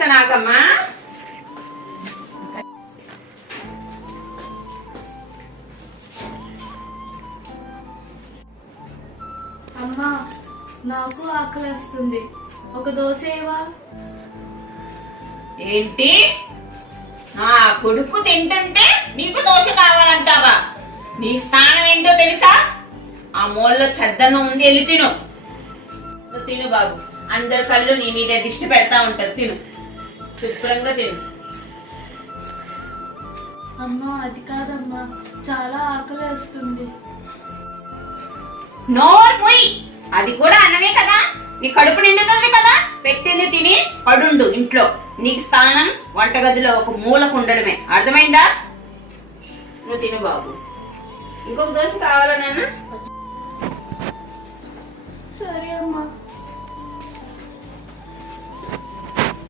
తీసుకొస్తాను ఆగమ్మా. అమ్మా నాకు ఆకలిస్తుంది, ఒక దోశ ఏవా? ఏంటి నా కొడుకు తింటుంటే నీకు దోశ కావాలంటావా? నీ స్థానం ఏంటో తెలుసా? ఆ మూలలో చద్దన్నం ఉంది, వెళ్ళి తిను. తిను బాబు, అందరి కళ్ళు నీ మీద దిష్టి పెడతా ఉంటారు. తిను, శుభ్రంగా తిను. అమ్మా అది కాదమ్మా, చాలా ఆకలి వేస్తుంది. నోరు పోయి, అది కూడా అన్నమే కదా, నీ కడుపు నిండుతుంది కదా. పెట్టింది తిని పడుండు ఇంట్లో. నీకు స్థానం వంటగదిలో ఒక మూలకు ఉండడమే, అర్థమైందా? నువ్వు తిను బాబు. ఇంకొక దోశ కావాలా నాన్న? సరే అమ్మా.